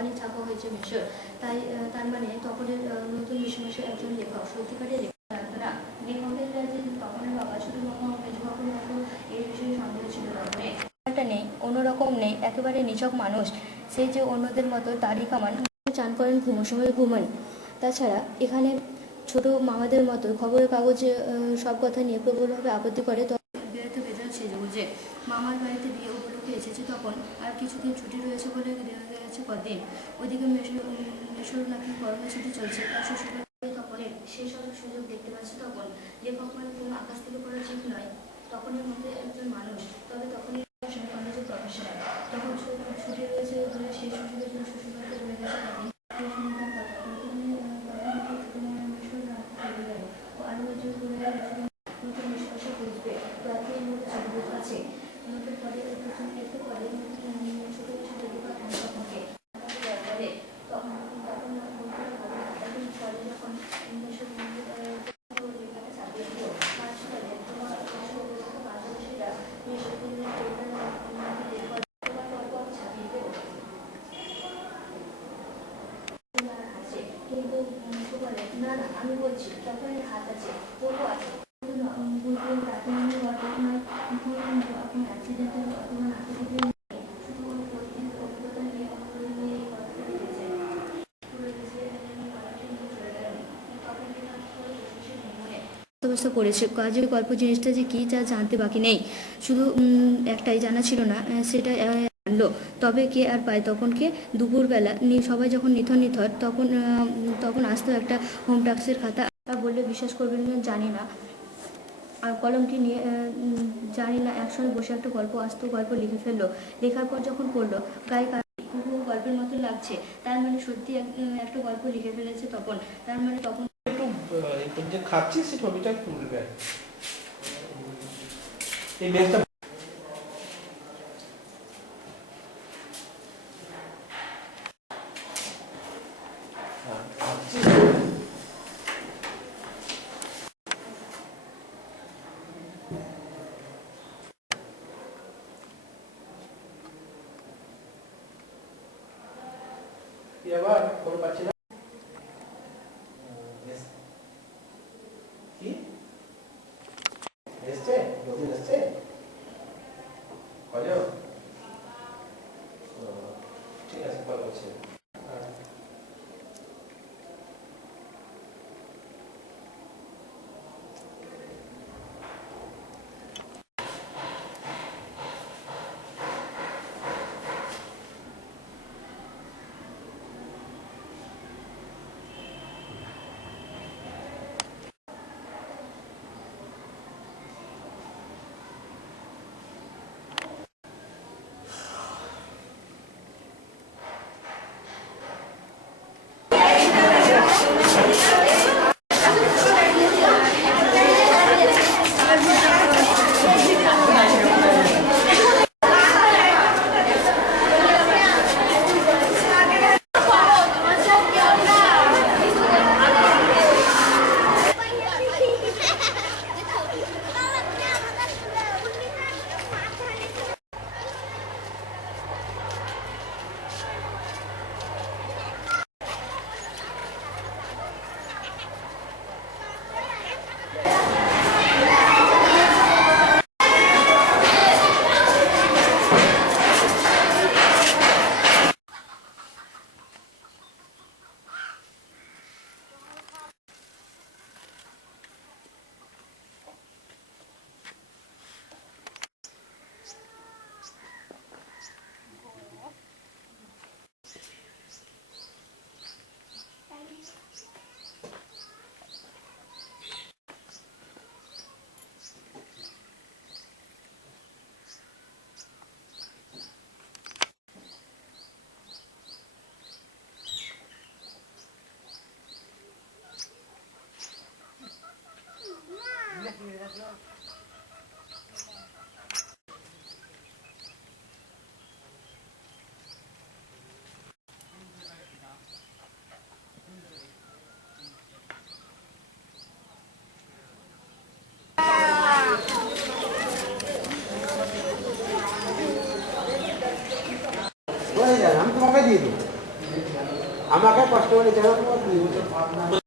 অনেক ছাপা হয়েছে মিশর, তাই তার মানে তপনের নতুন মিশমাসে একজন লেখক, সত্যিকারের লেখক না। লেখকের যে তপনের বাবা ছোট বাবা মেজবাবুর মতো এই বিষয়ে সন্দেহ ছিল তপনের। নেই, অন্যরকম নেই, একেবারে নিছক মানুষ। সেই যে অন্যদের মতো দাড়ি কামান, চান করেন, ঘুমো সময় ঘুমান। তাছাড়া এখানে ছোট মামাদের মতো খবরের কাগজে সব কথা নিয়ে প্রবলভাবে আপত্তি করে। বেরোতে বেরোতে সেজে বুঝে মামার বাড়িতে বিয়ে উপলক্ষে এসেছে তখন, আর কিছুদিন ছুটি রয়েছে বলে গেছে কদিন। ওইদিকে মেশোর নাকি গরমে ছুটি চলছে, তার শ্বশুরবাড়ি তপনের সেই সব সুযোগ দেখতে পাচ্ছে তখন। লেখক মানে কোনো আকাশ থেকে পড়া ঠিক নয়, তখনের মধ্যে একজন মানুষ। তবে তখনই কলেজের প্রফেশনাল, তখন ছুটি রয়েছে বলে সেই সুযোগের জন্য শ্বশুরবাড়িতে রয়ে গেছে কদিন। আরো নতুন বিশ্বাসে বুঝবে তো একই মধ্যে অদ্ভুত আছে। নতুন পদে একটু পদে ছোট ছোট দুটো থাকে তখন পরে যখন চাপিয়ে দিল মাঝখানে তোমার পাশাপাশিরা ছাপিয়ে দেব কিন্তু বলে না না আমি বলছি তখন হাত আছে তবু আছে ব্যবস্থা করেছে। কাজের গল্প জিনিসটা যে কী তা জানতে বাকি নেই, শুধু একটাই জানা ছিল না, সেটা জানলো। তবে কে আর পায় তখনকে? দুপুরবেলা সবাই যখন নিথর তখন আসতো একটা হোম টাস্কের খাতা। বললে বিশ্বাস করবেন জানি না, আর কলমটি নিয়ে জানি না একসঙ্গে বসে একটা গল্প আসতো, গল্প লিখে ফেললো। লেখার পর যখন পড়লো গায়ে গল্পের মতো লাগছে, তার মানে সত্যি একটা গল্প লিখে ফেলেছে তখন। তার মানে তখন একটু যে খাচ্ছি সে ছবিটা তুলবে এই বেশটা এবার কোনো পাচ্ছি না কি এসছে নতুন এসছে হলো ঠিক আছে কল করছি আমি তোমাকে দিয়ে দেবো আমাকে কষ্ট করে দেখো